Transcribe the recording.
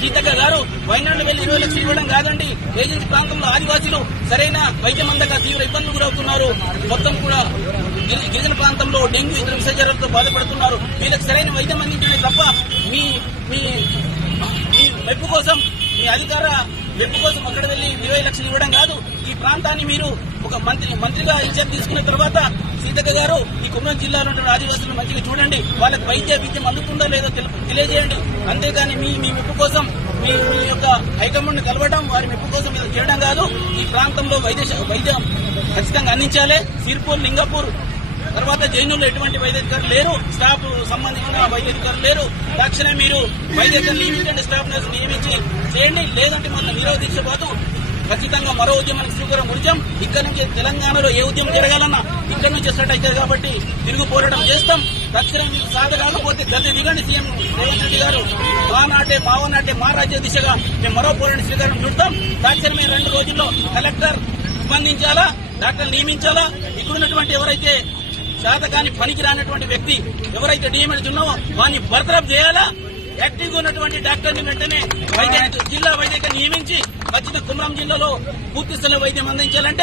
సీతక్క గారు వైనాడు వెళ్ళి ఇరవై లక్షలు ఇవ్వడం కాదండి. ఏజెన్సీ ప్రాంతంలో ఆదివాసీలు సరైన వైద్యం అందక తీవ్ర ఇబ్బందులు గురవుతున్నారు మొత్తం కూడా గిరిజన ప్రాంతంలో డెంగ్యూ ఇతర విషజ్వరాలతో బాధపడుతున్నారు. వీళ్ళకి సరైన వైద్యం అందించడమే తప్ప మీ మీ మీ మెప్పు కోసం మీ అధికార మెప్పు కోసం అక్కడ వెళ్ళి ఇరవై లక్షలు ఇవ్వడం కాదు. ప్రాంతాన్ని మీరు ఒక మంత్రి మంత్రిగా ఇన్ఛార్జ్ తీసుకున్న తర్వాత సీతక్క గారు ఈ కుమ్మం జిల్లాలో ఉన్న ఆదివాసులను మంచిగా చూడండి. వాళ్ళకి వైద్య విద్యం అందుతుందో లేదో తెలియజేయండి. అంతేగాని మీ మీ మెప్పు కోసం మీ మీ యొక్క హైకమాండ్ కలవడం వారి మెప్పు కోసం ఇది చేయడం కాదు. ఈ ప్రాంతంలో వైద్య వైద్యం ఖచ్చితంగా అందించాలి. సిర్పూర్ లింగపూర్ తర్వాత జైనులు ఎటువంటి వైద్యాధికారులు లేరు. స్టాఫ్ సంబంధించిన వైద్యాధికారులు లేరు. తక్షణమే మీరు వైద్యాధికారులు నియమించండి. స్టాఫ్ నర్సు నియమించి చేయండి. లేదంటే మన నిరోధించబోతూ ఖచ్చితంగా మరో ఉద్యమానికి శ్రీకారం ఉద్యమం ఇక్కడ నుంచి తెలంగాణలో ఏ ఉద్యమం జరగాలన్నా ఇక్కడ నుంచి స్టార్ట్ అవుతుంది కాబట్టి తిరుగు పోరాటం చేస్తాం. తక్షణం మీకు సాధ కాకపోతే గల్లీ దిగండి సీఎం రేవంత్ రెడ్డి గారు. మా నాటే మా నాటే రాజ్య దిశగా మేము మరో పోరాటం శ్రీకారం చుడతాం. తక్షణమే రెండు రోజుల్లో కలెక్టర్ స్పందించాలా? డాక్టర్ నియమించాలా? ఇక్కడున్నటువంటి ఎవరైతే శాతకాని పనికి రానటువంటి వ్యక్తి ఎవరైతే డిఎంఎడ్ ఉన్నావో వారిని బర్తరఫ్ చేయాలా? యాక్టివ్గా ఉన్నటువంటి డాక్టర్ని వెంటనే వైద్య జిల్లా వైద్యక నియమించి ఖచ్చితంగా కుమరం జిల్లాలో పూర్తి స్థాయి వైద్యం అందించాలంటే